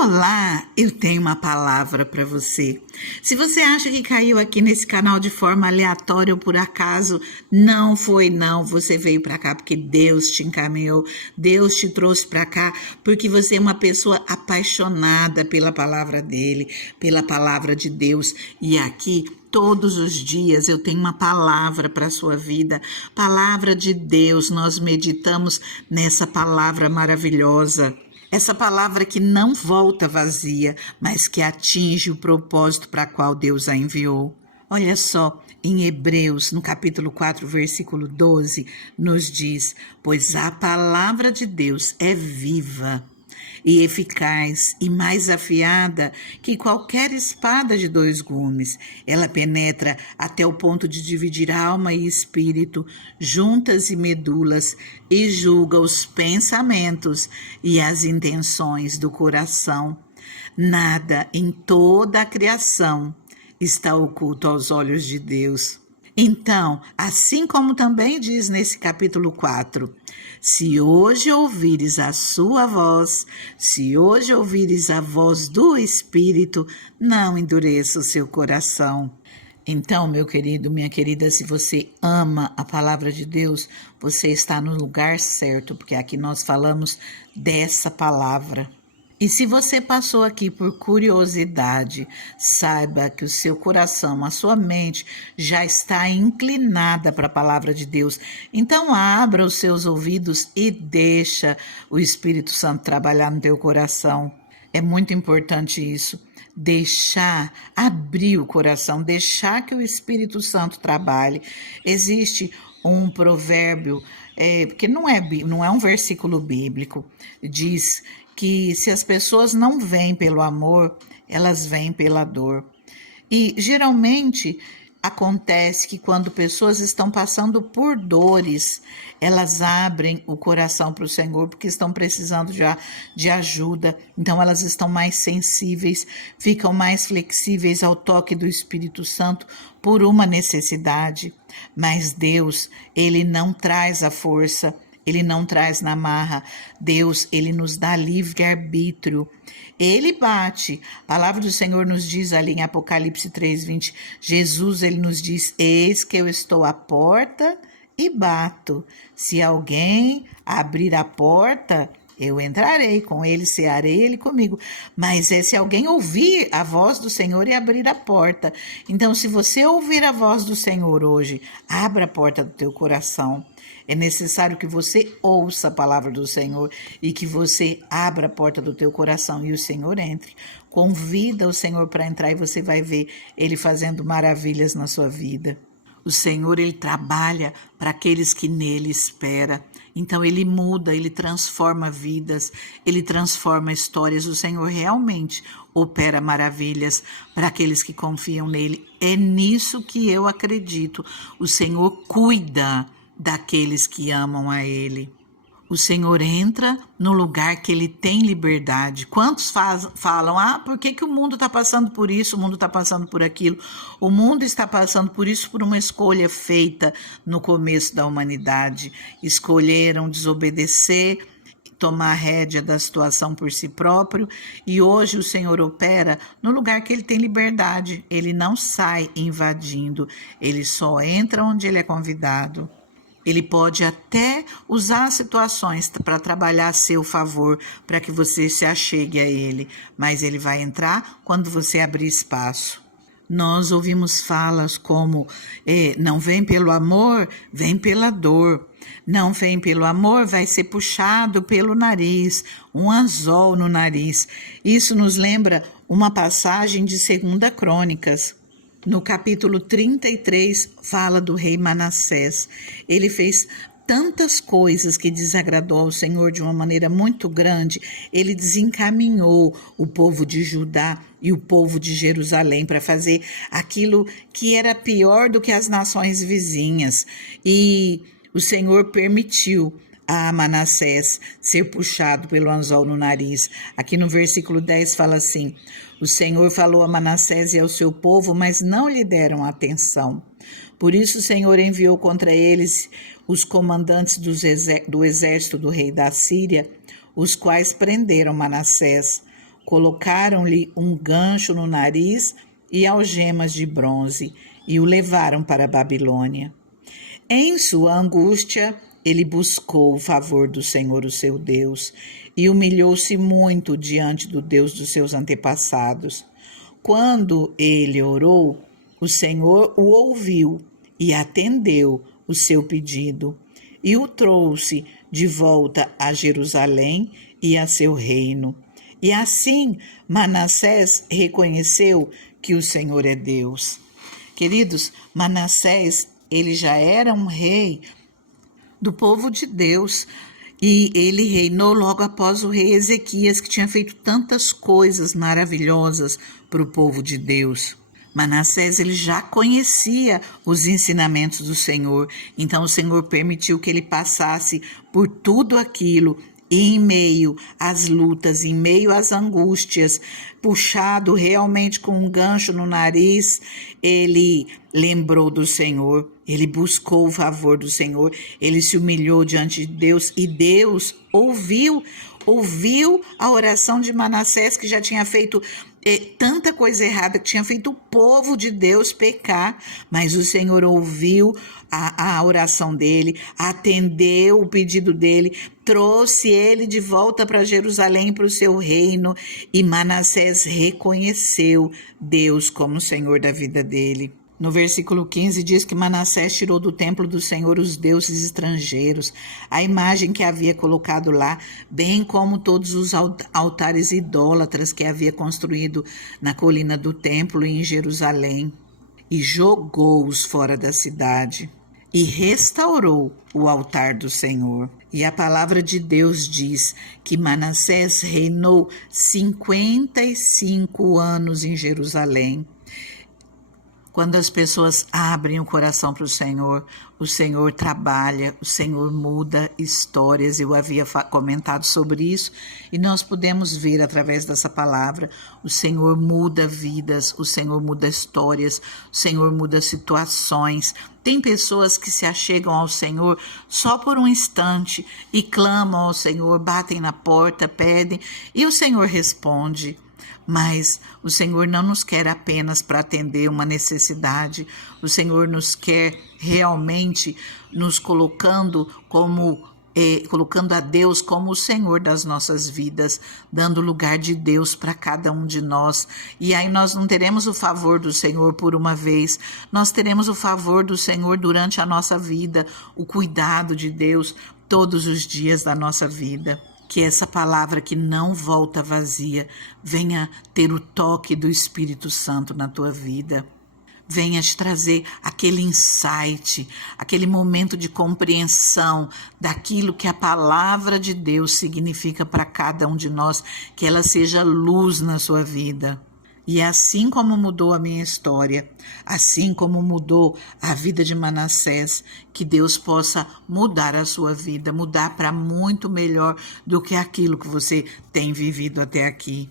Olá, eu tenho uma palavra para você. Se você acha que caiu aqui nesse canal de forma aleatória ou por acaso, não foi não. Você veio para cá porque Deus te encaminhou, Deus te trouxe para cá porque você é uma pessoa apaixonada pela palavra dele, pela palavra de Deus. E aqui todos os dias eu tenho uma palavra para a sua vida, palavra de Deus. Nós meditamos nessa palavra maravilhosa. Essa palavra que não volta vazia, mas que atinge o propósito para qual Deus a enviou. Olha só, em Hebreus, no capítulo 4, versículo 12, nos diz: pois a palavra de Deus é viva e eficaz e mais afiada que qualquer espada de dois gumes. Ela penetra até o ponto de dividir alma e espírito, juntas e medulas, e julga os pensamentos e as intenções do coração. Nada em toda a criação está oculto aos olhos de Deus. Então, assim como também diz nesse capítulo 4, se hoje ouvires a sua voz, se hoje ouvires a voz do Espírito, não endureça o seu coração. Então, meu querido, minha querida, se você ama a palavra de Deus, você está no lugar certo, porque aqui nós falamos dessa palavra. E se você passou aqui por curiosidade, saiba que o seu coração, a sua mente já está inclinada para a palavra de Deus. Então abra os seus ouvidos e deixa o Espírito Santo trabalhar no teu coração. É muito importante isso. Deixar, abrir o coração, deixar que o Espírito Santo trabalhe. Existe um provérbio, porque não é um versículo bíblico, diz que se as pessoas não vêm pelo amor, elas vêm pela dor. E geralmente acontece que quando pessoas estão passando por dores, elas abrem o coração para o Senhor porque estão precisando de ajuda. Então elas estão mais sensíveis, ficam mais flexíveis ao toque do Espírito Santo por uma necessidade. Mas Deus, Ele não traz a força, Ele não traz na marra. Deus, Ele nos dá livre-arbítrio. Ele bate. A palavra do Senhor nos diz ali em Apocalipse 3:20, Jesus, Ele nos diz: eis que eu estou à porta e bato. Se alguém abrir a porta, eu entrarei com ele, cearei ele comigo. Mas se alguém ouvir a voz do Senhor e abrir a porta. Então, se você ouvir a voz do Senhor hoje, abra a porta do teu coração. É necessário que você ouça a palavra do Senhor e que você abra a porta do teu coração e o Senhor entre. Convida o Senhor para entrar e você vai ver Ele fazendo maravilhas na sua vida. O Senhor, Ele trabalha para aqueles que nele esperam. Então, Ele muda, Ele transforma vidas, Ele transforma histórias. O Senhor realmente opera maravilhas para aqueles que confiam nele. É nisso que eu acredito. O Senhor cuida daqueles que amam a Ele. O Senhor entra no lugar que Ele tem liberdade. Quantos falam, por que o mundo está passando por isso, o mundo está passando por aquilo? O mundo está passando por isso por uma escolha feita no começo da humanidade. Escolheram desobedecer, tomar a rédea da situação por si próprio, e hoje o Senhor opera no lugar que Ele tem liberdade. Ele não sai invadindo, Ele só entra onde Ele é convidado. Ele pode até usar situações para trabalhar a seu favor, para que você se achegue a Ele, mas Ele vai entrar quando você abrir espaço. Nós ouvimos falas como, não vem pelo amor, vem pela dor. Não vem pelo amor, vai ser puxado pelo nariz, um anzol no nariz. Isso nos lembra uma passagem de 2 Crônicas. No capítulo 33, fala do rei Manassés. Ele fez tantas coisas que desagradou ao Senhor de uma maneira muito grande. Ele desencaminhou o povo de Judá e o povo de Jerusalém para fazer aquilo que era pior do que as nações vizinhas. E o Senhor permitiu a Manassés ser puxado pelo anzol no nariz. Aqui no versículo 10 fala assim: o Senhor falou a Manassés e ao seu povo, mas não lhe deram atenção. Por isso o Senhor enviou contra eles os comandantes do exército do rei da Síria, os quais prenderam Manassés, Colocaram-lhe um gancho no nariz e algemas de bronze e o levaram para a Babilônia. Em sua angústia, ele buscou o favor do Senhor, o seu Deus, e humilhou-se muito diante do Deus dos seus antepassados. Quando ele orou, o Senhor o ouviu e atendeu o seu pedido, e o trouxe de volta a Jerusalém e a seu reino. E assim Manassés reconheceu que o Senhor é Deus. Queridos, Manassés, ele já era um rei do povo de Deus, e ele reinou logo após o rei Ezequias, que tinha feito tantas coisas maravilhosas para o povo de Deus. Manassés, ele já conhecia os ensinamentos do Senhor, então o Senhor permitiu que ele passasse por tudo aquilo, e em meio às lutas, em meio às angústias, puxado realmente com um gancho no nariz, ele lembrou do Senhor, ele buscou o favor do Senhor, ele se humilhou diante de Deus e Deus ouviu a oração de Manassés, que já tinha feito tanta coisa errada, que tinha feito o povo de Deus pecar, mas o Senhor ouviu a oração dele, atendeu o pedido dele, trouxe ele de volta para Jerusalém, para o seu reino, e Manassés reconheceu Deus como Senhor da vida dele. No versículo 15 diz que Manassés tirou do templo do Senhor os deuses estrangeiros, a imagem que havia colocado lá, bem como todos os altares idólatras que havia construído na colina do templo e em Jerusalém, e jogou-os fora da cidade, e restaurou o altar do Senhor. E a palavra de Deus diz que Manassés reinou 55 anos em Jerusalém. Quando as pessoas abrem o coração para o Senhor trabalha, o Senhor muda histórias. Eu havia comentado sobre isso e nós podemos ver através dessa palavra. O Senhor muda vidas, o Senhor muda histórias, o Senhor muda situações. Tem pessoas que se achegam ao Senhor só por um instante e clamam ao Senhor, batem na porta, pedem e o Senhor responde. Mas o Senhor não nos quer apenas para atender uma necessidade, o Senhor nos quer realmente nos colocando a Deus como o Senhor das nossas vidas, dando lugar de Deus para cada um de nós. E aí nós não teremos o favor do Senhor por uma vez, nós teremos o favor do Senhor durante a nossa vida, o cuidado de Deus todos os dias da nossa vida. Que essa palavra que não volta vazia venha ter o toque do Espírito Santo na tua vida. Venha te trazer aquele insight, aquele momento de compreensão daquilo que a palavra de Deus significa para cada um de nós, que ela seja luz na sua vida. E assim como mudou a minha história, assim como mudou a vida de Manassés, que Deus possa mudar a sua vida, mudar para muito melhor do que aquilo que você tem vivido até aqui.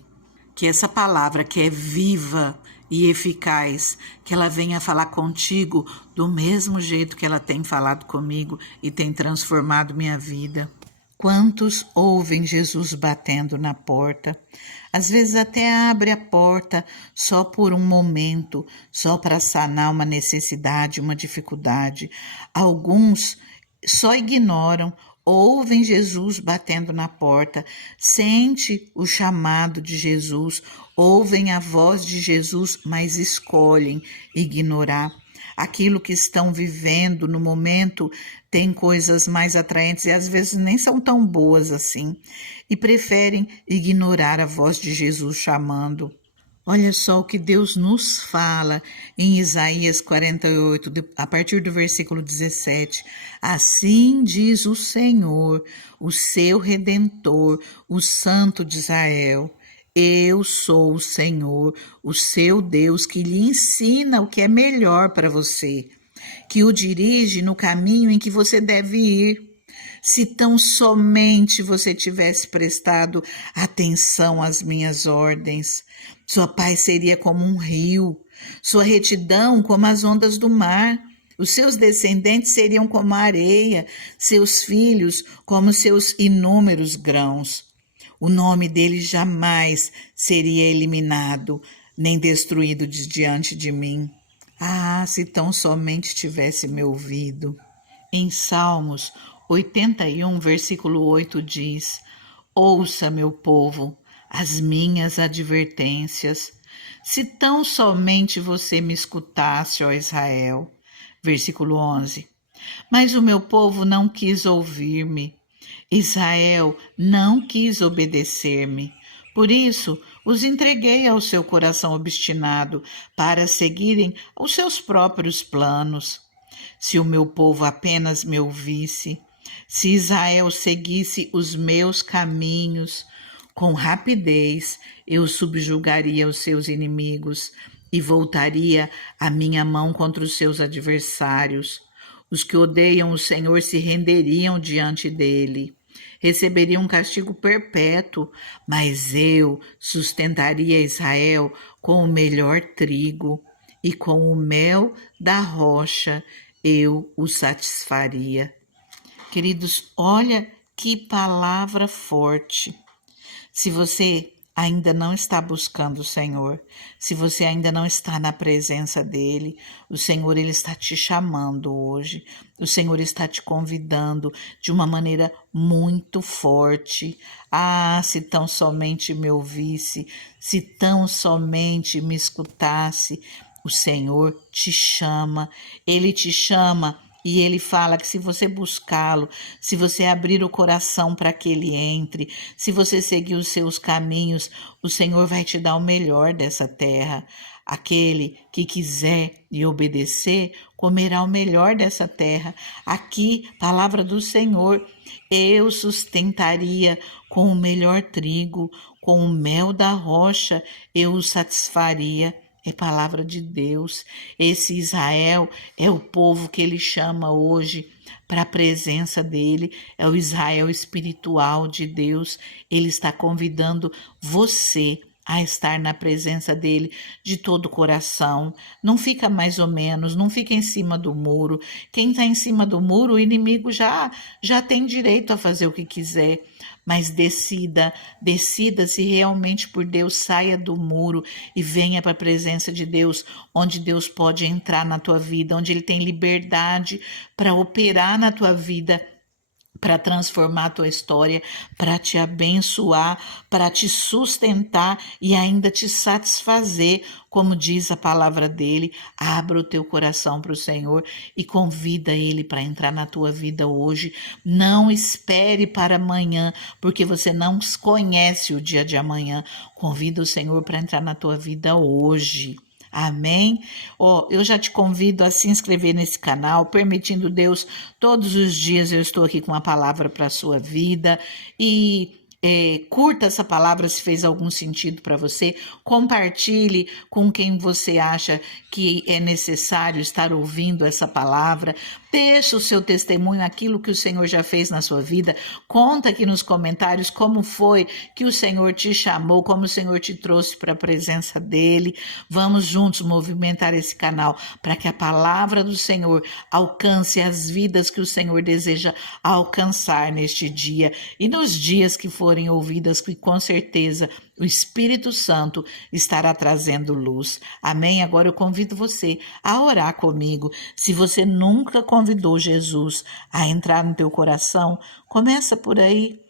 Que essa palavra que é viva e eficaz, que ela venha falar contigo do mesmo jeito que ela tem falado comigo e tem transformado minha vida. Quantos ouvem Jesus batendo na porta? Às vezes até abre a porta só por um momento, só para sanar uma necessidade, uma dificuldade. Alguns só ignoram, ouvem Jesus batendo na porta, sente o chamado de Jesus, ouvem a voz de Jesus, mas escolhem ignorar. Aquilo que estão vivendo no momento tem coisas mais atraentes e às vezes nem são tão boas assim, e preferem ignorar a voz de Jesus chamando. Olha só o que Deus nos fala em Isaías 48, a partir do versículo 17. Assim diz o Senhor, o seu Redentor, o Santo de Israel. Eu sou o Senhor, o seu Deus, que lhe ensina o que é melhor para você, que o dirige no caminho em que você deve ir. Se tão somente você tivesse prestado atenção às minhas ordens, sua paz seria como um rio, sua retidão como as ondas do mar. Os seus descendentes seriam como a areia, seus filhos como seus inúmeros grãos. O nome dele jamais seria eliminado, nem destruído de diante de mim. Ah, se tão somente tivesse me ouvido. Em Salmos 81, versículo 8 diz: Ouça, meu povo, as minhas advertências. Se tão somente você me escutasse, ó Israel. Versículo 11. Mas o meu povo não quis ouvir-me. Israel não quis obedecer-me. Por isso, os entreguei ao seu coração obstinado para seguirem os seus próprios planos. Se o meu povo apenas me ouvisse, se Israel seguisse os meus caminhos, com rapidez eu subjugaria os seus inimigos e voltaria a minha mão contra os seus adversários. Os que odeiam o Senhor se renderiam diante dele. Receberiam um castigo perpétuo, mas eu sustentaria Israel com o melhor trigo e com o mel da rocha eu o satisfaria. Queridos, olha que palavra forte. Se você ainda não está buscando o Senhor, se você ainda não está na presença dele, o Senhor ele está te chamando hoje. O Senhor está te convidando de uma maneira muito forte. Ah, se tão somente me ouvisse, se tão somente me escutasse. O Senhor te chama, ele te chama. E ele fala que se você buscá-lo, se você abrir o coração para que ele entre, se você seguir os seus caminhos, o Senhor vai te dar o melhor dessa terra. Aquele que quiser e obedecer, comerá o melhor dessa terra. Aqui, palavra do Senhor, eu sustentaria com o melhor trigo, com o mel da rocha, eu o satisfaria. É palavra de Deus. Esse Israel é o povo que ele chama hoje para a presença dele, é o Israel espiritual de Deus. Ele está convidando você a estar na presença dele de todo o coração. Não fica mais ou menos, não fica em cima do muro. Quem está em cima do muro, o inimigo já tem direito a fazer o que quiser. Mas decida se realmente por Deus, saia do muro e venha para a presença de Deus, onde Deus pode entrar na tua vida, onde ele tem liberdade para operar na tua vida, para transformar a tua história, para te abençoar, para te sustentar e ainda te satisfazer, como diz a palavra dele. Abra o teu coração para o Senhor e convida ele para entrar na tua vida hoje. Não espere para amanhã, porque você não conhece o dia de amanhã. Convida o Senhor para entrar na tua vida hoje. Amém? Eu já te convido a se inscrever nesse canal, permitindo Deus, todos os dias eu estou aqui com uma palavra para a sua vida e curta essa palavra se fez algum sentido para você, compartilhe com quem você acha que é necessário estar ouvindo essa palavra, deixa o seu testemunho, aquilo que o Senhor já fez na sua vida, conta aqui nos comentários como foi que o Senhor te chamou, como o Senhor te trouxe para a presença dele. Vamos juntos movimentar esse canal para que a palavra do Senhor alcance as vidas que o Senhor deseja alcançar neste dia e nos dias que forem ouvidas, que com certeza o Espírito Santo estará trazendo luz. Amém? Agora eu convido você a orar comigo. Se você nunca convidou Jesus a entrar no teu coração, começa por aí.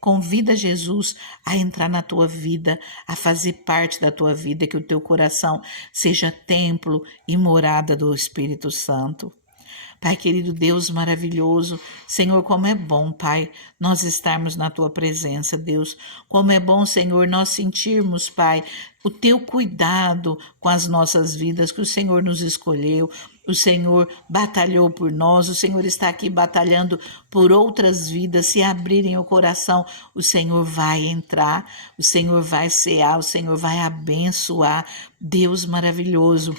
Convida Jesus a entrar na tua vida, a fazer parte da tua vida, que o teu coração seja templo e morada do Espírito Santo. Pai querido, Deus maravilhoso, Senhor, como é bom, Pai, nós estarmos na Tua presença, Deus. Como é bom, Senhor, nós sentirmos, Pai, o Teu cuidado com as nossas vidas, que o Senhor nos escolheu, o Senhor batalhou por nós, o Senhor está aqui batalhando por outras vidas. Se abrirem o coração, o Senhor vai entrar, o Senhor vai cear, o Senhor vai abençoar. Deus maravilhoso,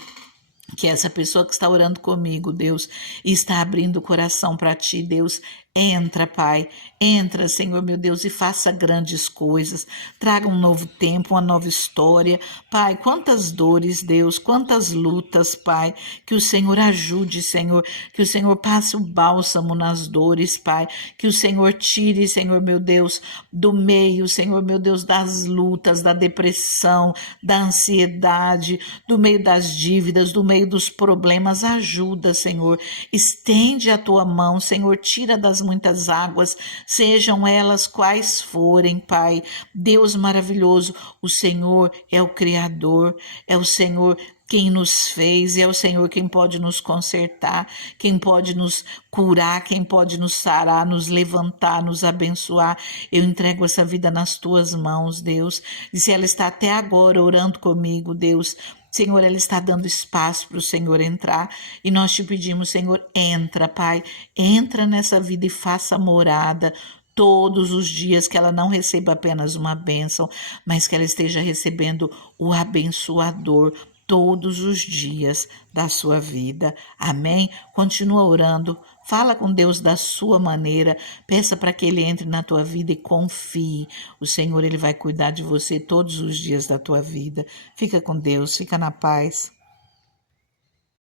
que essa pessoa que está orando comigo, Deus, e está abrindo o coração para Ti, Deus, Entra, Pai, entra, Senhor meu Deus, e faça grandes coisas. Traga um novo tempo, uma nova história. Pai, quantas dores, Deus, quantas lutas, Pai. Que o Senhor ajude, Senhor. Que o Senhor passe o bálsamo nas dores, Pai. Que o Senhor tire, Senhor meu Deus, do meio, Senhor meu Deus, das lutas, da depressão, da ansiedade, do meio das dívidas, do meio dos problemas. Ajuda, Senhor. Estende a tua mão, Senhor. Tira das muitas águas, sejam elas quais forem, Pai. Deus maravilhoso, o Senhor é o Criador, é o Senhor quem nos fez, e é o Senhor quem pode nos consertar, quem pode nos curar, quem pode nos sarar, nos levantar, nos abençoar. Eu entrego essa vida nas tuas mãos, Deus. E se ela está até agora orando comigo, Deus, Senhor, ela está dando espaço para o Senhor entrar, e nós te pedimos, Senhor, entra, Pai, entra nessa vida e faça morada todos os dias, que ela não receba apenas uma bênção, mas que ela esteja recebendo o abençoador todos os dias da sua vida. Amém? Continua orando, fala com Deus da sua maneira, peça para que Ele entre na tua vida e confie. O Senhor, Ele vai cuidar de você todos os dias da tua vida. Fica com Deus, fica na paz.